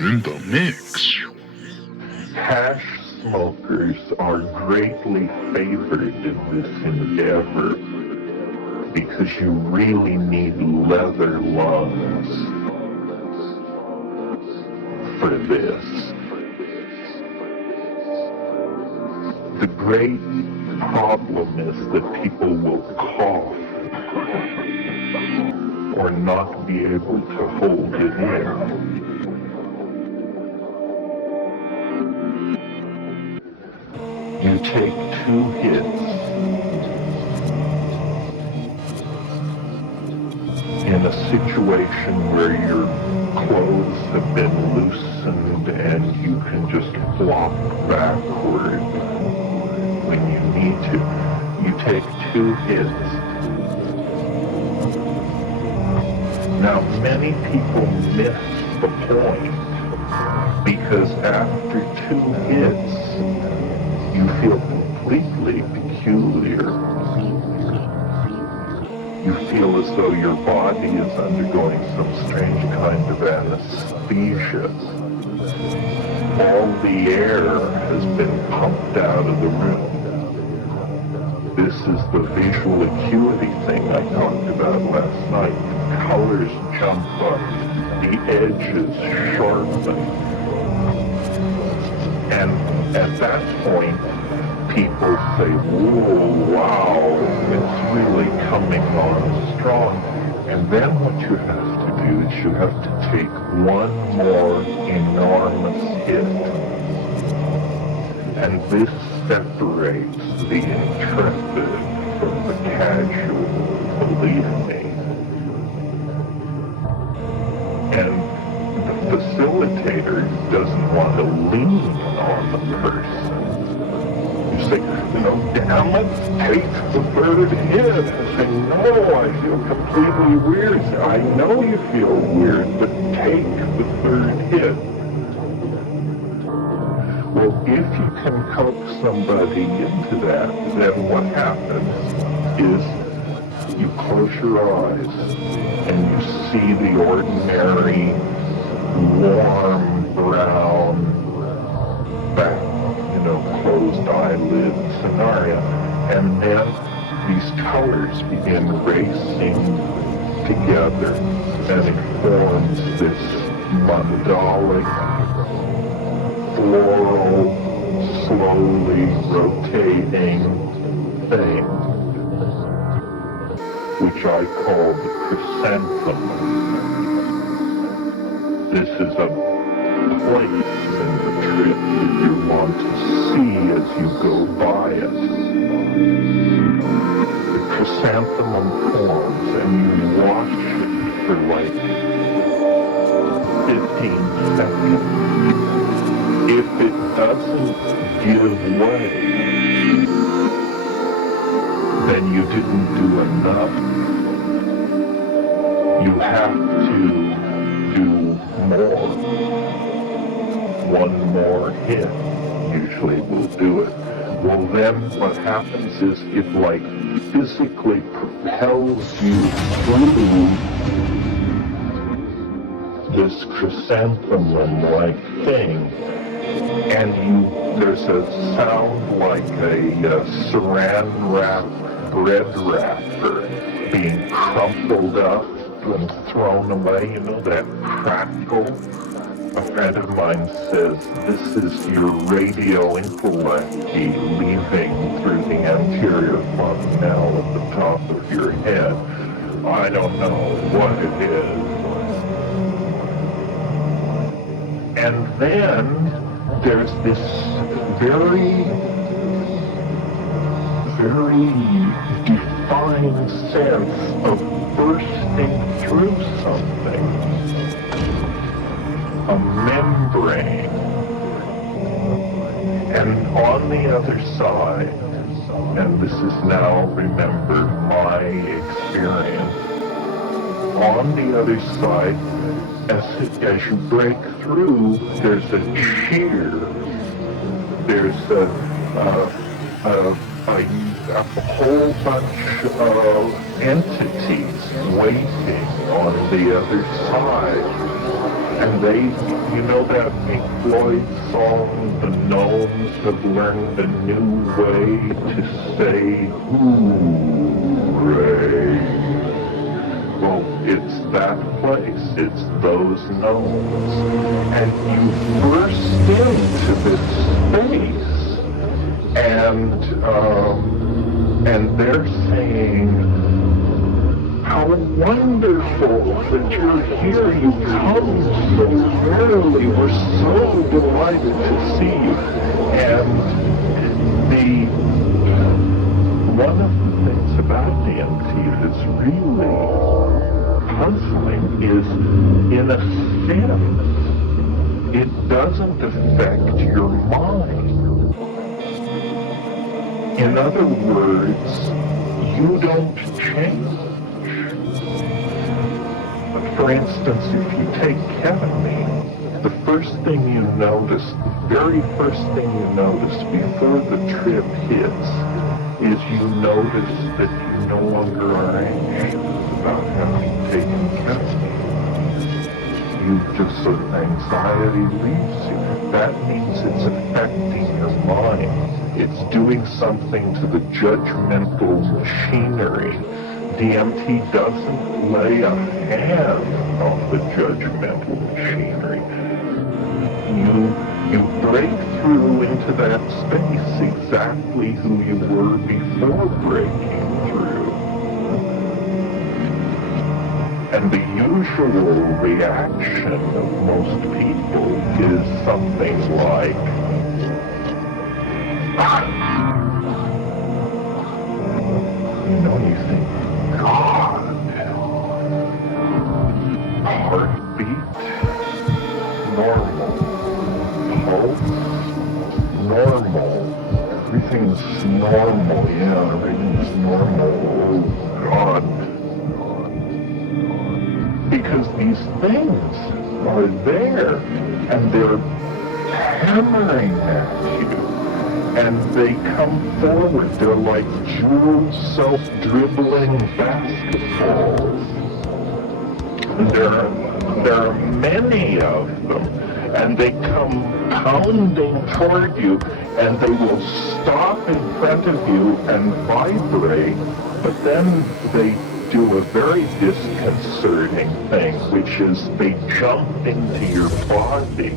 in the mix. Hash smokers are greatly favored in this endeavor because you really need leather lungs for this. The great problem is that people will cough or not be able to hold it in. You take 2 hits in a situation where your clothes have been loosened and you can just flop backward when you need to. You take 2 hits. Now, many people miss the point because after 2 hits, you feel completely peculiar. You feel as though your body is undergoing some strange kind of anesthesia. All the air has been pumped out of the room. This is the visual acuity thing I talked about last night. The colors jump up, the edges sharpen. And at that point, people say, whoa, wow, it's really coming on strong. And then what you have to do is you have to take one more enormous hit. And this separates the intrepid from the casual, believe me. And the facilitator doesn't want to lean on the person. You say, damn it, take the 3rd hit. I say, no, I feel completely weird. I know you feel weird, but take the 3rd hit. Well, if you can coax somebody into that, then what happens is you close your eyes and you see the ordinary warm brown back, closed eyelid scenario. And then these colors begin racing together and it forms this mandalic, floral, slowly rotating thing, which I call the chrysanthemum. This is a place in the trip that you want to see as you go by it. The chrysanthemum forms and you watch it for like 15 seconds. If it doesn't give way, then you didn't do enough. You have to do more. One more hit usually will do it. Well, then what happens is it like physically propels you through this chrysanthemum-like thing, and there's a sound like a saran-wrapped bread wrapper being crumpled up and thrown away, that crackle. A friend of mine says this is your radio intellect leaving through the anterior fontanelle at the top of your head. I don't know what it is. And then there's this very, very defined sense of bursting through something, a membrane. And on the other side, and this is now, remember, my experience, on the other side, as you break through, there's a cheer, there's a whole bunch of entities waiting on the other side. And they, you know that Pink Floyd song, the gnomes have learned a new way to say hooray. Well, it's that place, it's those gnomes. And you burst into this space, and they're saying, how wonderful that you're here, you come so early, we're so delighted to see you. And one of the things about DMT that's really puzzling is, in a sense, it doesn't affect your mind. In other words, you don't change. For instance, if you take ketamine, the first thing you notice, the very first thing you notice before the trip hits, is you notice that you no longer are anxious about having taken ketamine. Anxiety leaves you. That means it's affecting your mind. It's doing something to the judgmental machinery. DMT doesn't lay a hand on the judgmental machinery. You break through into that space exactly who you were before breaking through. And the usual reaction of most people is something like, you think, God, heartbeat, normal, pulse, normal, everything's normal, everything's normal, oh God. Because these things are there, and they're hammering at you, and they come forward. They're like jeweled, self-dribbling basketballs. There are many of them, and they come pounding toward you, and they will stop in front of you and vibrate, but then they do a very disconcerting thing, which is they jump into your body.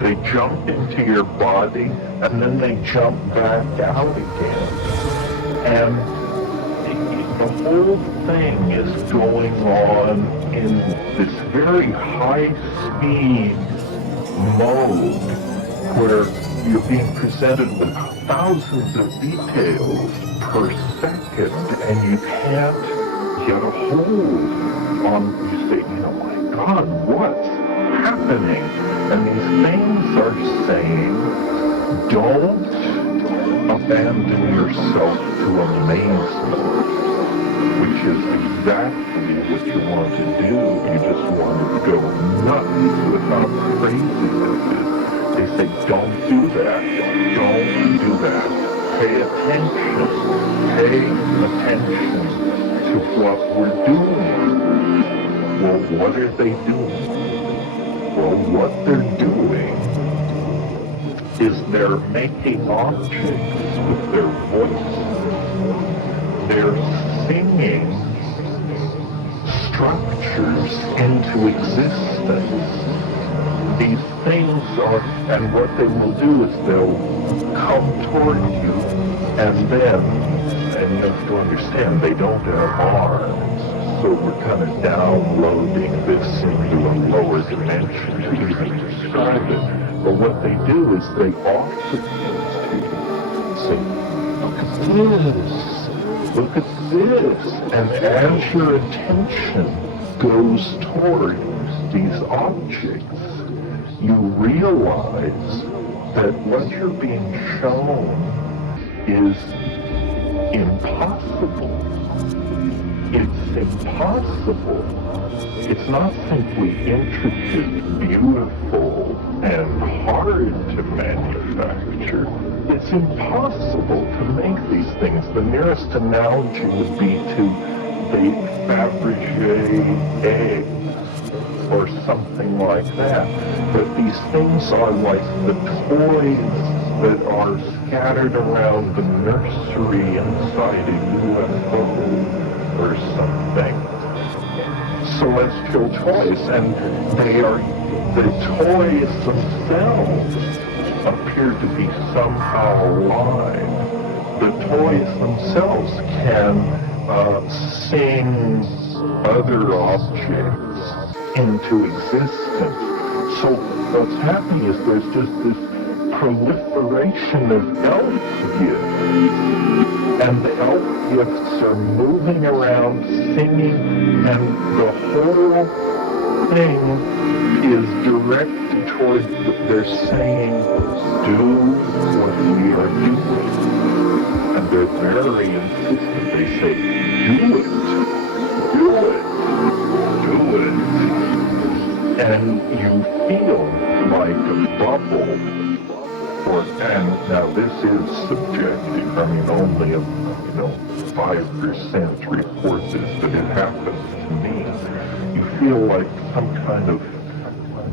They jump into your body, and then they jump back out again. And the whole thing is going on in this very high-speed mode where you're being presented with thousands of details per second, and you can't get a hold on, you say, my God, what's happening? And these things are saying, don't abandon yourself to amazement, which is exactly what you want to do. You just want to go nuts with how crazy this is. They say, don't do that. Don't do that. Pay attention to what we're doing. Well, what are they doing? Well, what they're doing is they're making objects with their voices. They're singing structures into existence. These things are, and what they will do is they'll come toward you, and then, and you have to understand, they don't have arms, so we're kind of downloading this into a lower dimension to even describe it. But what they do is they offer things to you. Say, look at this, look at this. And as your attention goes toward these objects, you realize that what you're being shown is impossible. It's impossible. It's not simply intricate, beautiful, and hard to manufacture. It's impossible to make these things. The nearest analogy would be to bake Fabergé eggs. or something like that. But these things are like the toys that are scattered around the nursery inside a UFO or something. Celestial toys, and the toys themselves appear to be somehow alive. The toys themselves can sing other objects into existence. So what's happening is there's just this proliferation of elf gifts, and the elf gifts are moving around singing, and the whole thing is directed toward, they're saying, do what we are doing. And they're very insistent. They say, do it, do it, do it. And you feel like a bubble. And now this is subjective. I mean, only 5% report this, but it happens to me. You feel like some kind of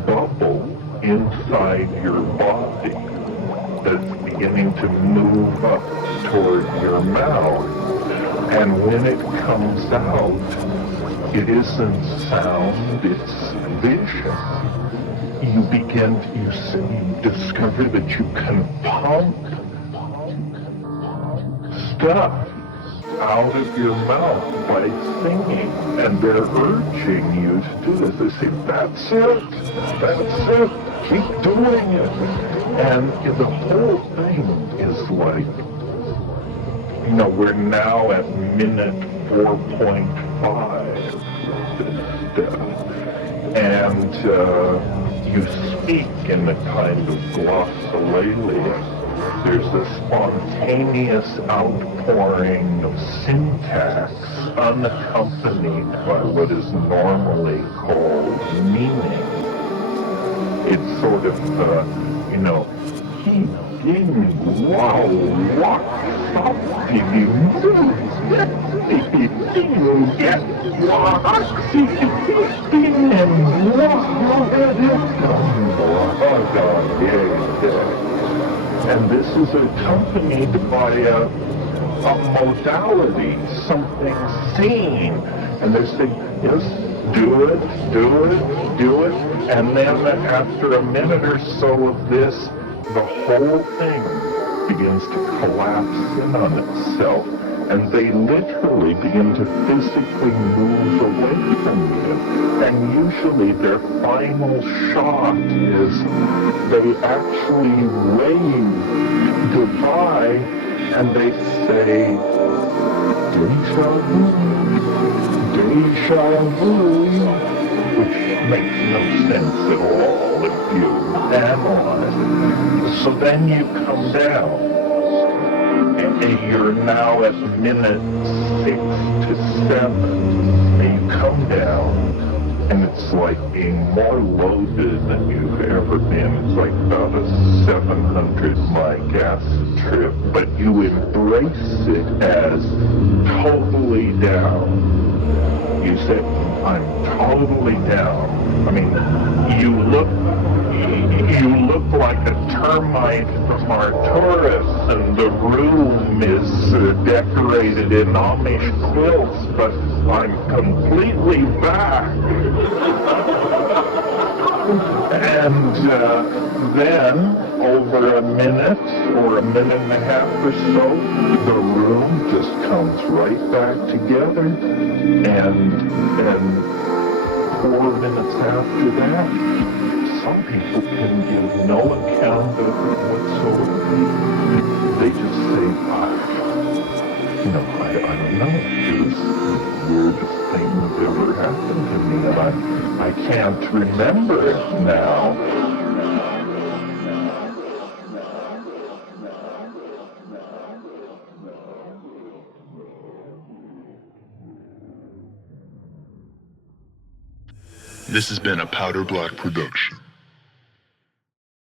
bubble inside your body that's beginning to move up toward your mouth. And when it comes out, it isn't sound, it's vision. You discover that you can pump stuff out of your mouth by singing, and they're urging you to do this. They say, that's it, keep doing it. And the whole thing is like, we're now at minute 4.5 this step. And you speak in a kind of glossolalia. There's a spontaneous outpouring of syntax unaccompanied by what is normally called meaning. It's sort of, he didn't wow, what and this is accompanied by a modality, something seen. And they say, yes, do it. And then after a minute or so of this, the whole thing begins to collapse in on itself. And they literally begin to physically move away from you. And usually their final shot is they actually wave goodbye and they say, deja vu, which makes no sense at all if you analyze it. So then you come down. And you're now at minute 6 to 7, and you come down, and it's like being more loaded than you've ever been. It's like about a 700-mile acid trip, but you embrace it as totally down. You say, I'm totally down. I mean, you look like a termite from Arcturus, and the room is decorated in Amish quilts, but I'm completely back. And then, over a minute or a minute and a half or so, the room just comes right back together, and 4 minutes after that, some people can give no account of it whatsoever. They just say, I don't know. It was the weirdest thing that ever happened to me, and I can't remember it now. This has been a Powder Black production.